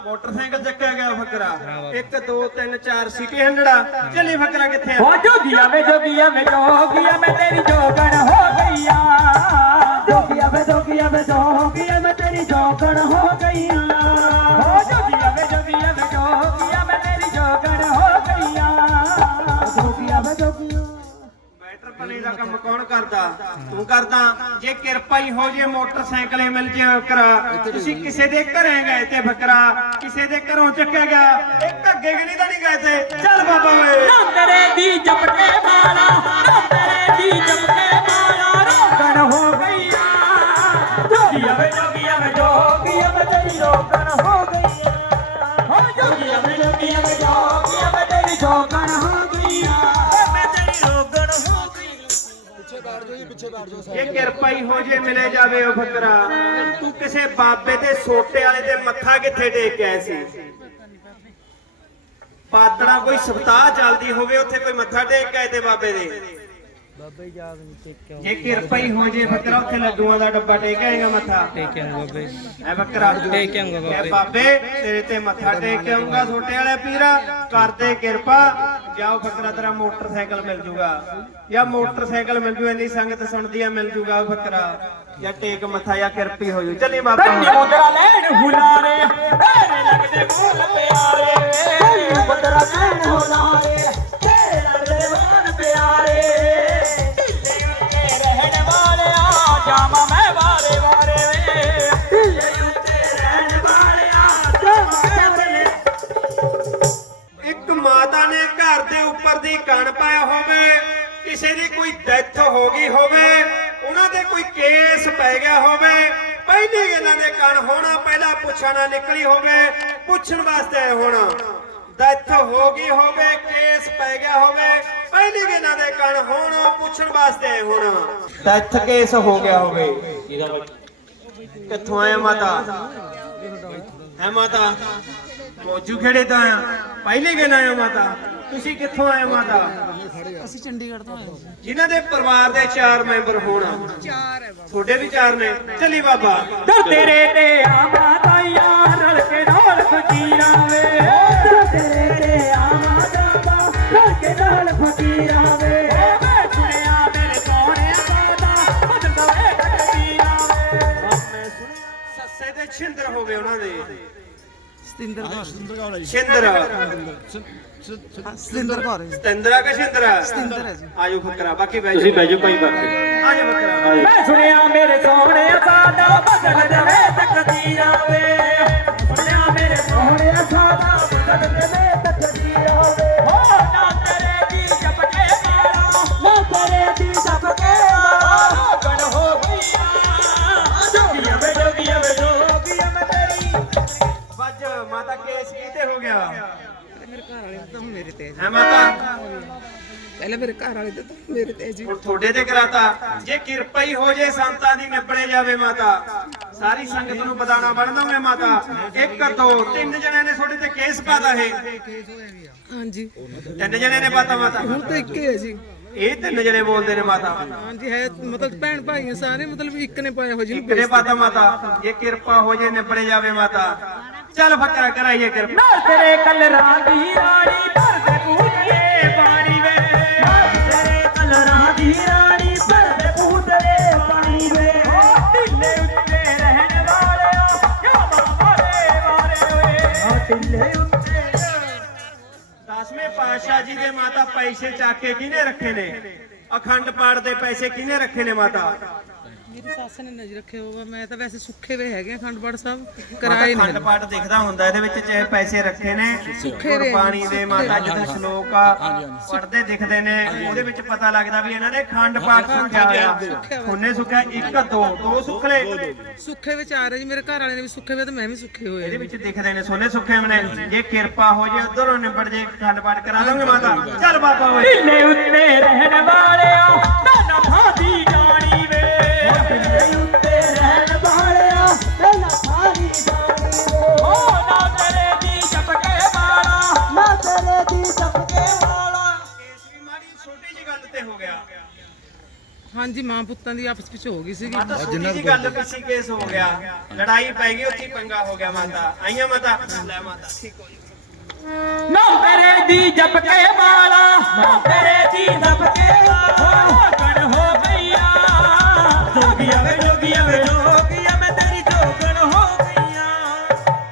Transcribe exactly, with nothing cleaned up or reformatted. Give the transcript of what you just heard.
Motorcycle चक्या गया फकरा एक दो तीन चार सिटी हंड्रेड चली फकरा किथे हो जोगिया में जोगिया में जोगिया में तेरी जोगन हो गईया जोगिया में जोगिया में जोगिया में तेरी जोगन हो गईया हो जोगिया में जोगिया में जोगिया में तेरी जोगन हो गईया जोगिया में जोगिया बैटर पने दा काम कौन करदा तू करदा जे किरपा ही हो जे मोटरसाइकिल मिल जे करा तुसी किसे दे घरे गए थे फकरा किसे दे घरों चक्या गया एक अगे गली दा नहीं गए थे चल बाबा वे तेरे दी जपटे माला तेरे दी जपटे माला रोकन हो गईया जोगिया में जोगिया में जोगिया में तेरी रोकन हो गईया हो जोगिया में जोगिया में जोगिया में तेरी जोगन हो गईया मैं तेरी रोकन हो गई पीछे बैठ जाओ पीछे बैठ जाओ ये किरपा ही हो जे मिले जावे ओ फकरा तू किसे बाबे ते सोटे वाले ते मत्था किथे टेक के आया सी पातड़ा कोई सप्ताह चलदी होवे उत्थे कोई मत्था टेक के आए ते बाबे दे बाबे याद नहीं टेक के ये किरपा ही हो जे फकरा उत्थे लड्डूआं दा डब्बा टेक आएगा मत्था टेक के बाबे ऐ फकरा टेक के बाबे बाबे तेरे ते मत्था टेक के आऊंगा सोटे वाले पीरा कर दे किरपा जाओ फकरा तेरा मोटरसाइकिल मिल जूगा या मोटरसाइकिल मिल जू इन्नी संगत सुनदी है मिल जूगा फकरा या टेक मत्था या किरपी हो जू चली बाबा मुद्रा लैन हुलारे तेरे लगदे बोल प्यारे मुद्रा लैन हुलारे तेरे लगदे बोल प्यारे ढिल्ले उत्ते रहण वाले आ जामा मैं वारे वारे ढिल्ले उत्ते रहण वाले आ जामा मैं वारे एक माता ने घर दे ऊपर दी कण पाया होवे किसी दी कोई डेथ हो गई होवे उन्हां दे कोई केस पै गया होवे पहली गल्लां दे कण होना पहला पुछना निकली होवे पुछण वास्ते आए होना डेथ हो गई होवे केस पै गया होवे पहली गल्लां दे कण होना पुछण वास्ते आए होना डेथ केस हो गया होवे कित्थों आया माता है माता ਮੋਜੂ ਖੇੜੇ ਤੋਂ ਆਇਆ ਪਹਿਲੀ ਗੱਲ ਆਇਆ ਮਾਤਾ ਤੁਸੀਂ ਕਿੱਥੋਂ ਆਏ ਮਾਤਾ ਅਸੀਂ ਚੰਡੀਗੜ੍ਹ ਤੋਂ ਆਏ ਜਿਨ੍ਹਾਂ ਦੇ ਪਰਿਵਾਰ ਦੇ ਚਾਰ ਮੈਂਬਰ ਹੋਣ ਚਾਰ ਹੈ ਤੁਹਾਡੇ ਵੀ ਚਾਰ ਨੇ ਚੱਲੀ ਬਾਬਾ ਦਰ ਤੇਰੇ ਤੇ ਆ ਮਾਤਾ ਯਾਰ ਰਲ ਕੇ ਨਾਲ ਫਕੀਰਾਂ ਵੇ ਦਰ ਤੇਰੇ ਤੇ ਆ ਮਾਤਾ ਰਲ ਕੇ ਨਾਲ ਫਕੀਰਾਂ ਵੇ ਮੈਂ ਸੁਣਿਆ ਮੇਰੇ ਸੋਹਣੇ ਮਾਤਾ ਬਦਲਦਾ ਵੇ ਤਕਦੀਰਾਂ ਵੇ ਮੈਂ ਸੁਣਿਆ ਸੱਸੇ ਦੇ ਛਿੰਦਰ ਹੋਵੇ ਉਹਨਾਂ ਦੇ ਸਤਿੰਦਰ ਕੌਰ ਛਿੰਦਰ ਸਤਿੰਦਰ ਕੌਰ ਸਤਿੰਦਰਾ ਕਿ ਛਿੰਦਰਾ ਸਤਿੰਦਰ ਹੈ ਜੀ ਆਜੋ ਫਕਰਾ ਬਾਕੀ ਬੈਜੋ ਤੁਸੀਂ ਬੈਜੋ ਭਾਈ ਬਾਕੀ ਆਜੋ ਫਕਰਾ ਮੈਂ ਸੁਣਿਆ ਮੇਰੇ ਸੋਹਣੇ ਸਾਦਾ ਬਦਲ ਦੇਵੇ ਤਕਦੀਰਾਂ ਵੇ ਸੁਣਿਆ ਮੇਰੇ ਸੋਹਣੇ ਸਾਦਾ ਬਦਲ ਦੇਵੇ ਤਕਦੀਰਾਂ ਵੇ ਹੋ ਨਾ ਤੇਰੇ ਦੀ ਜਪਕੇ ਮਾਰਾ ਨਾ ਤੇਰੇ ਦੀ ਜਪਕੇ ਮਾਰਾ ਗਣ ਹੋ ਗਈਆ ਜੋਗੀਆ ਵੇ ਜੋਗੀਆ ਵੇ ਜੋਗੀਆ ਮੈਂ ਤੇਰੀ ਵੱਜ ਮਾਤਾ ਕੇਸ ਕੀਤੇ ਹੋ ਗਿਆ ਮੇਰੇ ਘਰ ਵਾਲੇ ਤਾਂ ਮੇਰੇ ਤੇ ਹੈ ਮਾਤਾ ਪਹਿਲਾਂ ਮੇਰੇ ਘਰ ਵਾਲੇ ਤਾਂ ਮੇਰੇ ਤੇ ਜੀ ਹੁਣ ਤੁਹਾਡੇ ਤੇ ਕਰਾਤਾ ਜੇ ਕਿਰਪਾ ਹੀ ਹੋ ਜੇ ਸੰਤਾਂ ਦੀ ਨਿਬੜੇ ਜਾਵੇ ਮਾਤਾ ਸਾਰੀ ਸੰਗਤ ਨੂੰ ਬਦਾਨਾ ਬਣ ਦੋਗੇ ਮਾਤਾ ਇੱਕ ਦੋ ਤਿੰਨ ਜਣਿਆਂ ਨੇ ਤੁਹਾਡੇ ਤੇ ਕੇਸ ਪਾਤਾ ਹੈ ਹਾਂਜੀ ਤਿੰਨ ਜਣਿਆਂ ਨੇ ਪਾਤਾ ਮਾਤਾ ਹੁਣ ਤਾਂ ਇੱਕ ਹੀ ਹੈ ਜੀ ਇਹ ਤਿੰਨ ਜਣੇ ਬੋਲਦੇ ਨੇ ਮਾਤਾ ਹਾਂਜੀ ਹੈ ਮਤਲਬ ਭੈਣ ਭਾਈ ਸਾਰੇ ਮਤਲਬ ਇੱਕ ਨੇ ਪਾਇਆ ਹੋ ਜੀ ਇੱਕ ਨੇ ਪਾਤਾ ਮਾਤਾ ਜੇ ਕਿਰਪਾ ਹੋ ਜੇ ਨਿਬੜੇ ਜਾਵੇ ਮਾਤਾ ਚੱਲ ਫਕਰਾ ਕਰਾਈਏ ਕਿਰਪਾ ਨਾ ਤੇਰੇ ਕਲਰਾਂ ਦੀ ਰਾਣੀ ਭਰਦੇ ਪੂਤਰੇ ਪਾਣੀ ਵੇ ਨਾ ਤੇਰੇ ਕਲਰਾਂ ਦੀ ਰਾਣੀ ਭਰਦੇ ਪੂਤਰੇ ਪਾਣੀ ਵੇ ਹੋ ਢਿੱਲੇ ਉੱਤੇ ਰਹਿਣ ਵਾਲਿਆ ਕਿਉਂ ਮਾਰੇ ਵਾਰੇ ਓਏ ਹੋ ਢਿੱਲੇ ਉੱਤੇ ਦਸਵੇਂ ਪਾਤਸ਼ਾਹ ਜੀ ਦੇ ਮਾਤਾ ਪੈਸੇ ਚੱਕ ਕੇ ਕਿਹਨੇ ਰੱਖੇ ਨੇ ਅਖੰਡ ਪਾਠ ਦੇ ਪੈਸੇ ਕਿਹਨੇ ਰੱਖੇ ਨੇ ਮਾਤਾ ਮੇਰੀ ਸੱਸ ਨੇ ਨਜ਼ਰ ਰੱਖਿਆ ਹੋਗਾ ਮੈਂ ਤਾਂ ਵੈਸੇ ਸੁੱਖੇ ਵੇ ਹੈਗੇ ਅਖੰਡ ਪਾਠ ਸਾਹਿਬ ਕਰਾਏ ਅਖੰਡ ਨੇ ਪਾਠ ਦਿਖਦਾ ਹੁੰਦਾ ਇਹਦੇ ਵਿੱਚ ਚਾਹੇ ਪੈਸੇ ਰੱਖੇ ਨੇ ਸੁੱਖੇ ਵੇ ਗੁਰਬਾਣੀ ਦੇ ਮਾਤਾ ਜੀ ਦੇ ਸ਼ਲੋਕ ਆ ਪੜਦੇ ਦਿਖਦੇ ਨੇ ਉਹਦੇ ਵਿੱਚ ਪਤਾ ਲੱਗਦਾ ਵੀ ਇਹਨਾਂ ਨੇ ਅਖੰਡ ਪਾਠ ਸੁਖਿਆ ਹੋਇਆ ਉਹਨੇ ਸੁਖਿਆ ਇੱਕ ਦੋ ਦੋ ਸੁਖਲੇ ਸੁੱਖੇ ਵਿੱਚ ਆ ਰਹੇ ਜੀ ਮੇਰੇ ਘਰ ਵਾਲੇ ਨੇ ਵੀ ਸੁੱਖੇ ਵੇ ਤੇ ਮੈਂ ਵੀ ਸੁੱਖੇ ਹੋਏ ਇਹਦੇ ਵਿੱਚ ਦਿਖਦੇ ਨੇ ਸੋਨੇ ਸੁਖੇ ਨੇ ਜੇ ਕਿਰਪਾ ਹੋ ਜੇ ਉਧਰੋਂ ਨਿਬੜ ਜੇ ਅਖੰਡ ਪਾਠ ਕਰਾ ਦੋਗੇ ਮਾਤਾ ਚੱਲ ਬਾਬਾ ਓਏ ਢਿੱਲੇ ਉੱਤੇ ਰਹਿਣ ਵਾਲਿਆ ਨਾ ਫਾਦੀ ਜਾਣੀ ਵੇ ਢਿੱਲੇ ਉੱਤੇ ਰਹਿਣ ਵਾਲਿਆ ਨਾ ਫਾਦੀ ਜਾਣੀ ਵੇ ਹੋ ਨਾ ਤੇਰੇ ਦੀ ਜਪਕੇ ਵਾਲਾ ਨਾ ਤੇਰੇ ਦੀ ਜਪਕੇ ਵਾਲਾ ਕੇਸ ਵੀ ਮਾੜੀ ਛੋਟੀ ਜਿਹੀ ਗੱਲ ਤੇ ਹੋ ਗਿਆ ਹਾਂਜੀ ਮਾਂ ਪੁੱਤਾਂ ਦੀ ਆਪਸ ਵਿੱਚ ਹੋ ਗਈ ਸੀਗੀ ਮਾਤਾ ਛੋਟੀ ਜੀ ਗੱਲ ਪਿੱਛੇ ਕੇਸ ਹੋ ਗਿਆ, ਲੜਾਈ ਪੈ ਗਈ, ਉੱਥੇ ਹੀ ਪੰਗਾ ਹੋ ਗਿਆ। ਮਾਤਾ ਆਈਆਂ ਮਾਤਾ ਲੈ ਮਾਤਾ ਠੀਕ ਹੋ ਜੀ। ਨਾ ਤੇਰੇ ਦੀ ਜਪ ਕੇ ਮਾਲਾ, ਨਾ ਤੇਰੇ ਦੀ ਜਪ ਕੇ ਮਾਲਾ।